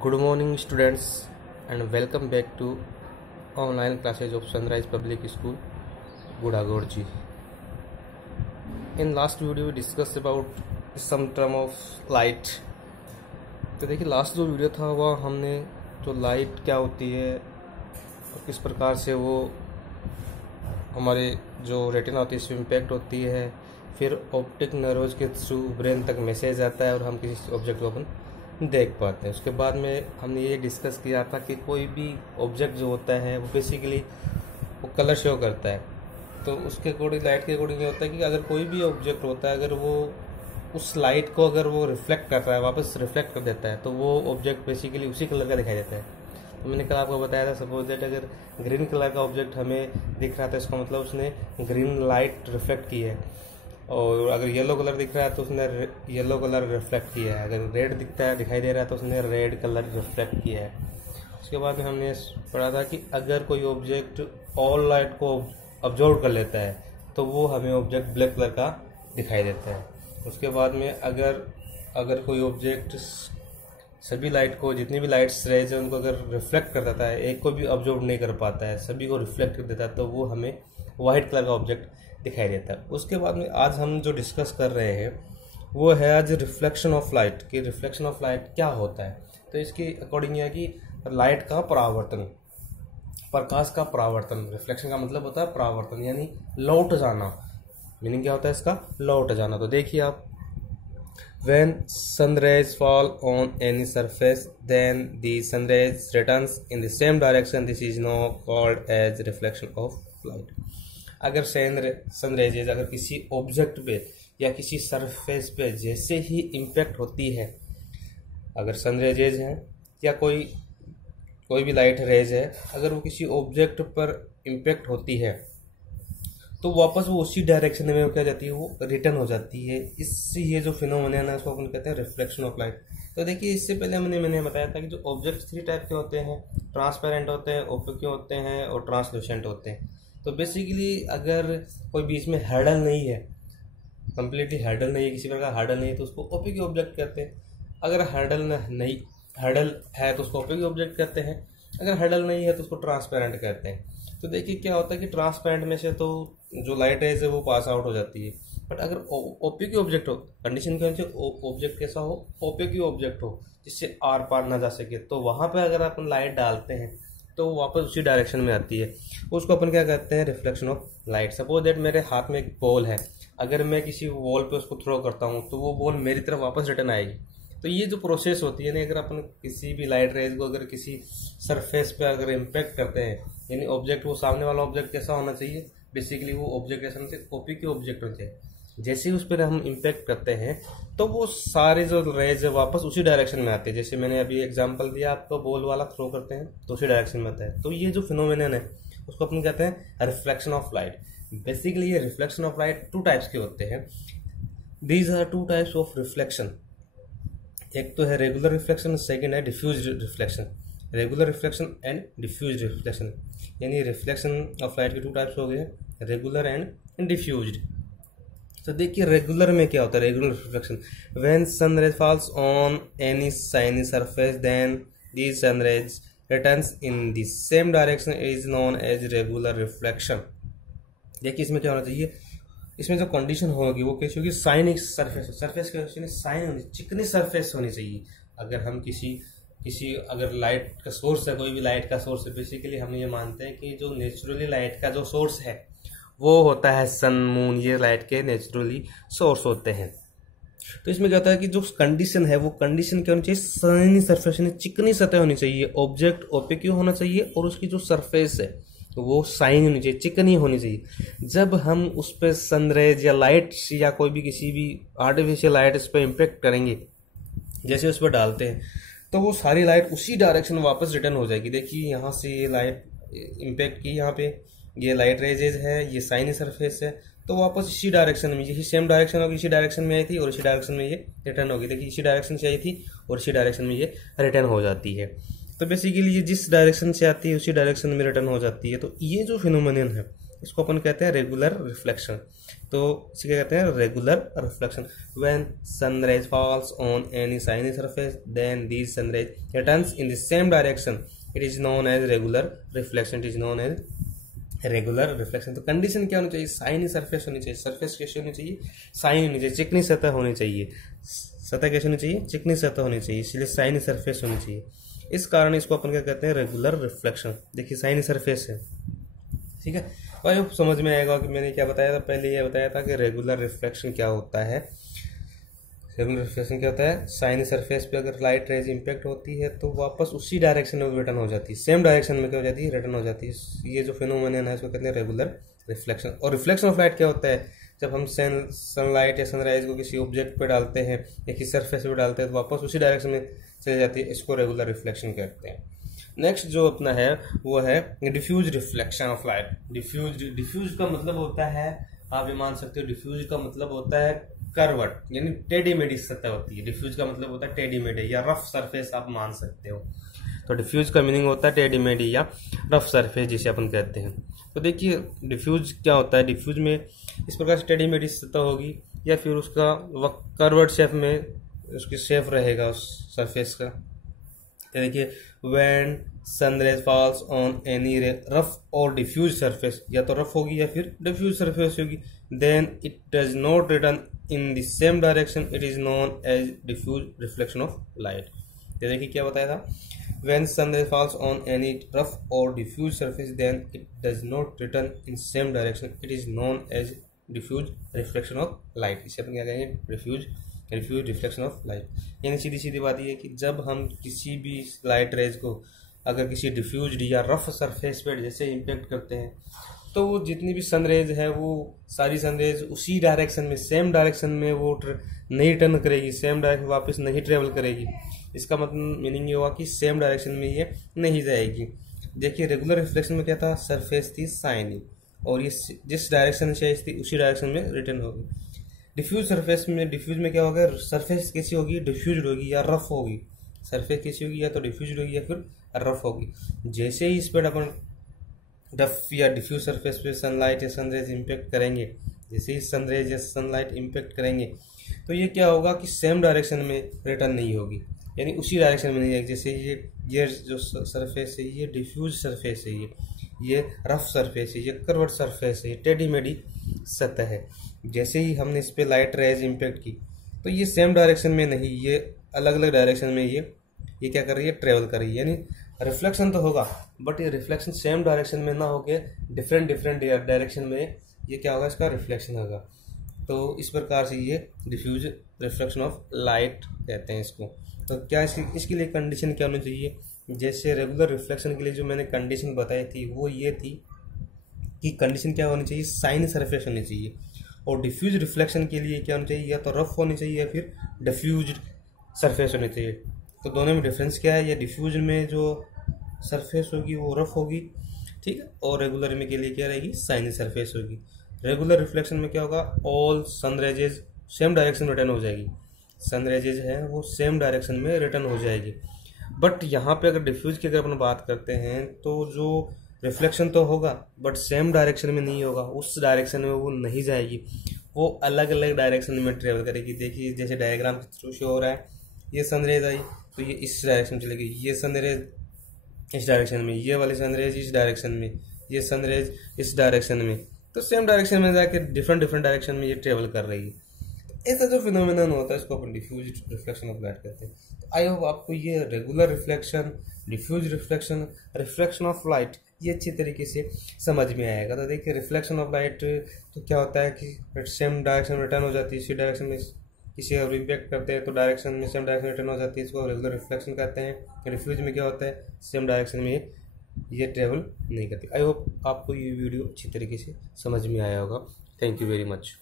Good morning, students, and welcome back to online classes of Sunrise Public School, Budagorji. In last video, we discussed about some term of light. तो देखिए last जो video था वह हमने जो light क्या होती है और किस प्रकार से वो हमारे जो रेटिना होती है इसमें इम्पैक्ट होती है, फिर ऑप्टिक नर्व्स के थ्रू ब्रेन तक मैसेज आता है और हम किसी ऑब्जेक्ट को अपन देख पाते हैं। उसके बाद में हमने ये डिस्कस किया था कि कोई भी ऑब्जेक्ट जो होता है वो बेसिकली वो कलर शो करता है। तो उसके अकॉर्डिंग लाइट के अकॉर्डिंग ये होता है कि अगर कोई भी ऑब्जेक्ट होता है, अगर वो उस लाइट को अगर वो रिफ्लेक्ट कर रहा है, वापस रिफ्लेक्ट कर देता है, तो वो ऑब्जेक्ट बेसिकली उसी कलर का दिखाई देता है। तो मैंने कल आपको बताया था, सपोज दैट अगर ग्रीन कलर का ऑब्जेक्ट हमें दिख रहा था, इसका मतलब उसने ग्रीन लाइट रिफ्लेक्ट की है। और अगर येलो कलर दिख रहा है तो उसने येलो कलर रिफ्लेक्ट किया है। अगर रेड दिखाई दे रहा है तो उसने रेड कलर रिफ्लेक्ट किया है। उसके बाद में हमने पढ़ा था कि अगर कोई ऑब्जेक्ट ऑल लाइट को ऑब्जर्व कर लेता है तो वो हमें ऑब्जेक्ट ब्लैक कलर का दिखाई देता है। उसके बाद में अगर कोई ऑब्जेक्ट सभी लाइट को, जितनी भी लाइट्स रेज है उनको अगर रिफ्लेक्ट कर देता है, एक को भी ऑब्जर्व नहीं कर पाता है, सभी को रिफ्लेक्ट कर देता है, तो वो हमें वाइट कलर का ऑब्जेक्ट दिखाई देता है। उसके बाद में आज हम जो डिस्कस कर रहे हैं वो है आज रिफ्लेक्शन ऑफ लाइट। कि रिफ्लेक्शन ऑफ लाइट क्या होता है। तो इसके अकॉर्डिंग यह है कि लाइट का परावर्तन, प्रकाश का परावर्तन। रिफ्लेक्शन का मतलब होता है परावर्तन, यानी लौट जाना। मीनिंग क्या होता है इसका? लौट जाना। तो देखिए आप, when sun rays fall on any surface then the sun rays returns in the same direction. This is now called as reflection of light. अगर सन रेजेज अगर किसी ऑब्जेक्ट पे या किसी सरफेस पे जैसे ही इम्पैक्ट होती है, अगर सन रेजेज हैं या कोई भी लाइट रेज है, अगर वो किसी ऑब्जेक्ट पर इम्पैक्ट होती है तो वापस वो उसी डायरेक्शन में वो क्या जाती है, वो रिटर्न हो जाती है। इससे ये जो फिनोमेनन है उसको अपन कहते हैं रिफ्लेक्शन ऑफ लाइट। तो देखिए इससे पहले मैंने बताया था कि जो ऑब्जेक्ट 3 टाइप के होते हैं, ट्रांसपेरेंट होते हैं, ओपेक होते हैं और ट्रांसलूसेंट होते हैं। तो बेसिकली अगर कोई बीच में हर्डल नहीं है, कंप्लीटली हर्डल नहीं है, किसी प्रकार हर्डल नहीं है, तो उसको ओपेक ऑब्जेक्ट कहते हैं। अगर हर्डल है तो उसको ओपेक ऑब्जेक्ट कहते हैं। अगर हर्डल नहीं है तो उसको ट्रांसपेरेंट कहते हैं। तो देखिए क्या होता है कि ट्रांसपेरेंट में से तो जो लाइट रेज है वो पास आउट हो जाती है, बट अगर ओपेक ऑब्जेक्ट हो, कंडीशन क्या होती है, ऑब्जेक्ट कैसा हो, ओपेक ऑब्जेक्ट हो जिससे आर पार ना जा सके, तो वहां पे अगर अपन लाइट डालते हैं तो वापस उसी डायरेक्शन में आती है। उसको अपन क्या कहते हैं, reflection of light. Suppose that मेरे हाथ में एक बॉल है, अगर मैं किसी वॉल पे उसको थ्रो करता हूँ तो वो बॉल मेरी तरफ वापस रिटर्न आएगी। तो ये जो प्रोसेस होती है ना, अगर अपन किसी भी लाइट रेज को अगर किसी सरफेस पे अगर इम्पैक्ट करते हैं, यानी ऑब्जेक्ट, वो सामने वाला ऑब्जेक्ट कैसा होना चाहिए, बेसिकली वो ऑब्जेक्ट कैसा होना चाहिए, ओपेक ऑब्जेक्ट होना चाहिए। जैसे ही उस पर हम इम्पैक्ट करते हैं तो वो सारे जो रेज है वापस उसी डायरेक्शन में आते हैं। जैसे मैंने अभी एग्जांपल दिया आपको, बॉल वाला थ्रो करते हैं तो उसी डायरेक्शन में आता है। तो ये जो फिनोमेनन है उसको अपन कहते हैं रिफ्लेक्शन ऑफ लाइट। बेसिकली ये रिफ्लेक्शन ऑफ लाइट 2 टाइप्स के होते हैं। These are 2 types of reflection. एक तो है रेगुलर रिफ्लेक्शन, सेकेंड है diffuse reflection. Regular reflection and diffuse reflection, यानी रिफ्लेक्शन ऑफ लाइट के 2 टाइप्स हो गए, रेगुलर एंड डिफ्यूज्ड। तो देखिए रेगुलर में क्या होता है, regular reflection, when sun rays falls on any shiny surface then these sun rays returns in the same direction is known as regular reflection. देखिए इसमें क्या होना चाहिए, इसमें जो कंडीशन होगी वो कैसी होगी, शाइनी सरफेस की शाइन होनी, चिकनी सरफेस होनी चाहिए। अगर हम किसी अगर लाइट का सोर्स है, कोई भी लाइट का सोर्स है, बेसिकली हम ये मानते हैं कि जो नेचुरली लाइट का जो सोर्स है वो होता है सन, मून, ये लाइट के नेचुरली सोर्स होते हैं। तो इसमें क्या होता है कि जो कंडीशन है वो कंडीशन क्या होनी चाहिए, शाइनी सरफेस, चिकनी सतह होनी चाहिए, ऑब्जेक्ट ओपेक होना चाहिए और उसकी जो सरफेस है वो शाइन होनी चाहिए, चिकनी होनी चाहिए। जब हम उस पर सनरेज या लाइट या कोई भी किसी भी आर्टिफिशियल लाइट इस पर इम्पेक्ट करेंगे, जैसे उस पर डालते हैं, तो वो सारी लाइट उसी डायरेक्शन में वापस रिटर्न हो जाएगी। देखिए यहाँ से ये लाइट इम्पेक्ट की, यहाँ पे ये लाइट रेजेज है, ये शाइनी सरफेस है, तो वापस इसी डायरेक्शन में, यही सेम डायरेक्शन होगी, इसी डायरेक्शन में आई थी और इसी डायरेक्शन में ये रिटर्न होगी। देखिए इसी डायरेक्शन से आई थी और इसी डायरेक्शन में ये रिटर्न हो जाती है। तो बेसिकली ये जिस डायरेक्शन से आती है उसी डायरेक्शन में रिटर्न हो जाती है। तो ये जो फिनोमेनन है इसको अपन कहते हैं रेगुलर रिफ्लेक्शन। तो इसे क्या कहते हैं, regular reflection. When sunrise falls on any shiny surface then these sunrise returns in the same direction, it is known as regular reflection, it is known as regular reflection. तो condition क्या होनी चाहिए, shiny surface होनी चाहिए। Surface कैसी होनी चाहिए, shiny होनी चाहिए, चिकनी सतह होनी चाहिए। सतह कैसी होनी चाहिए, चिकनी सतह होनी चाहिए, इसलिए शाइनी सरफेस होनी चाहिए। इस कारण इसको अपन क्या कहते हैं, रेगुलर रिफ्लेक्शन। देखिए शाइनी सरफेस है, ठीक है। भाई समझ में आएगा कि मैंने क्या बताया था, पहले ये बताया था कि रेगुलर रिफ्लेक्शन क्या होता है। रेगुलर रिफ्लेक्शन क्या होता है, शाइनी सरफेस पे अगर लाइट रेज इंपैक्ट होती है तो वापस उसी डायरेक्शन में रिटर्न हो जाती है, सेम डायरेक्शन में क्या हो जाती है, रिटर्न हो जाती है। ये जो फिनोमेनन है इसको कहते हैं रेगुलर रिफ्लेक्शन। और रिफ्लेक्शन ऑफ लाइट क्या होता है, जब हम सनलाइट या सनराइज को किसी ऑब्जेक्ट पे डालते हैं या किसी सरफेस पे डालते हैं तो वापस उसी डायरेक्शन में चली जाती है, इसको रेगुलर रिफ्लेक्शन कहते हैं। नेक्स्ट जो अपना है वो है diffuse reflection of light. Diffuse का मतलब होता है, आप ये मान सकते हो, डिफ्यूज का मतलब होता है कर्वट, यानी टेढ़ी मेढ़ी सतह होती है। डिफ्यूज का मतलब होता है टेढ़ी मेढ़ी या रफ सरफेस आप मान सकते हो। तो डिफ्यूज का मीनिंग होता है टेढ़ी मेढ़ी या रफ सरफेस जिसे अपन कहते हैं। तो देखिए डिफ्यूज क्या होता है, डिफ्यूज में इस प्रकार से टेढ़ी मेढ़ी सतह होगी या फिर उसका कर्वट शेप में उसकी शेप रहेगा उस सरफेस का। तो देखिए when sunrise falls on any rough और डिफ्यूज सरफेस, या तो रफ होगी या फिर डिफ्यूज सरफेस होगी, then it does not return in the same direction, it is known as diffuse reflection of light. तो देखिए क्या बताया था, when sunrise falls on any rough और diffuse surface then it does not return in same direction, it is known as diffuse reflection of light. इसे अपन क्या कहेंगे, diffuse reflection of light. यानी सीधी सीधी बात यह है कि जब हम किसी भी लाइट रेज को अगर किसी डिफ्यूज्ड या रफ सरफेस पर जैसे इम्पेक्ट करते हैं तो वो जितनी भी सनरेज है वो सारी सनरेज उसी डायरेक्शन में, सेम डायरेक्शन में वो नहीं टर्न करेगी, सेम डायरेक्शन वापस नहीं ट्रेवल करेगी। इसका मतलब मीनिंग ये हुआ कि सेम डायरेक्शन में ये नहीं जाएगी। देखिए रेगुलर रिफ्लेक्शन में क्या था, सरफेस थी शाइनी और ये जिस डायरेक्शन से थी उसी डायरेक्शन में रिटर्न होगी। डिफ्यूज में क्या होगा, सरफेस कैसी होगी, डिफ्यूज होगी या रफ होगी। सरफेस कैसी होगी, या तो डिफ्यूज होगी या फिर रफ होगी। जैसे ही इस पर अपन रफ या डिफ्यूज सरफेस पे सनलाइट या सनरेज इम्पेक्ट करेंगे, जैसे ही सनरेज या सनलाइट इम्पेक्ट करेंगे तो ये क्या होगा कि सेम डायरेक्शन में रिटर्न नहीं होगी, यानी उसी डायरेक्शन में नहीं आएगी। जैसे ये जो सरफेस है ये डिफ्यूज सरफेस है, ये रफ सरफेस है, ये कर्व्ड सरफेस है, ये टेढ़ी मेढ़ी सतह है। जैसे ही हमने इस पे लाइट रेज इम्पेक्ट की तो ये सेम डायरेक्शन में नहीं, ये अलग अलग डायरेक्शन में ये क्या कर रही है, ट्रेवल कर रही है। यानी रिफ्लेक्शन तो होगा बट ये रिफ्लेक्शन सेम डायरेक्शन में ना होके डिफरेंट डायरेक्शन में ये क्या होगा, इसका रिफ्लेक्शन होगा। तो इस प्रकार से ये डिफ्यूज रिफ्लेक्शन ऑफ लाइट कहते हैं इसको। तो क्या इसके लिए कंडीशन क्या होनी चाहिए, जैसे रेगुलर रिफ्लेक्शन के लिए जो मैंने कंडीशन बताई थी वो ये थी कि कंडीशन क्या होनी चाहिए, शाइनी सरफेस होनी चाहिए। और डिफ्यूज रिफ्लेक्शन के लिए क्या होनी चाहिए, या तो रफ होनी चाहिए या फिर डिफ्यूज सरफेस होनी चाहिए। तो दोनों में डिफरेंस क्या है, या डिफ्यूज में जो सरफेस होगी वो रफ होगी, ठीक है, और रेगुलर में के लिए क्या रहेगी, शाइनी सरफेस होगी। रेगुलर रिफ्लेक्शन में क्या होगा, ऑल सनरेजेज सेम डायरेक्शन में रिटर्न हो जाएगी, सनरेजेज है वो सेम डायरेक्शन में रिटर्न हो जाएगी। बट यहाँ पे अगर डिफ्यूज की अगर अपन बात करते हैं तो जो रिफ्लेक्शन तो होगा बट सेम डायरेक्शन में नहीं होगा, उस डायरेक्शन में वो नहीं जाएगी, वो अलग अलग डायरेक्शन में ट्रेवल करेगी। देखिए जैसे डायग्राम के थ्रू शो हो रहा है, ये सनरेज आई तो ये इस डायरेक्शन में चलेगी, ये सनरेज इस डायरेक्शन में, ये वाली सनरेज इस डायरेक्शन में, ये सनरेज इस डायरेक्शन में, तो सेम डायरेक्शन में जाके डिफरेंट डायरेक्शन में ये ट्रेवल कर रही है। ऐसा जो फिनोमेनन होता है इसको अपन डिफ्यूज रिफ्लेक्शन ऑफ लाइट कहते हैं। तो आई होप आपको ये regular reflection, diffuse reflection, reflection of light ये अच्छी तरीके से समझ में आएगा। तो देखिए रिफ्लेक्शन ऑफ लाइट तो क्या होता है कि सेम डायरेक्शन में रिटर्न हो जाती है, इसी डायरेक्शन में किसी और इम्पैक्ट करते हैं तो डायरेक्शन में सेम डायरेक्शन रिटर्न हो जाती है, इसको रेगुलर रिफ्लेक्शन कहते हैं। रिफ्यूज में क्या होता है, सेम डायरेक्शन में ये ट्रेवल नहीं करती। आई होप आपको ये वीडियो अच्छी तरीके से समझ में आया होगा। Thank you very much.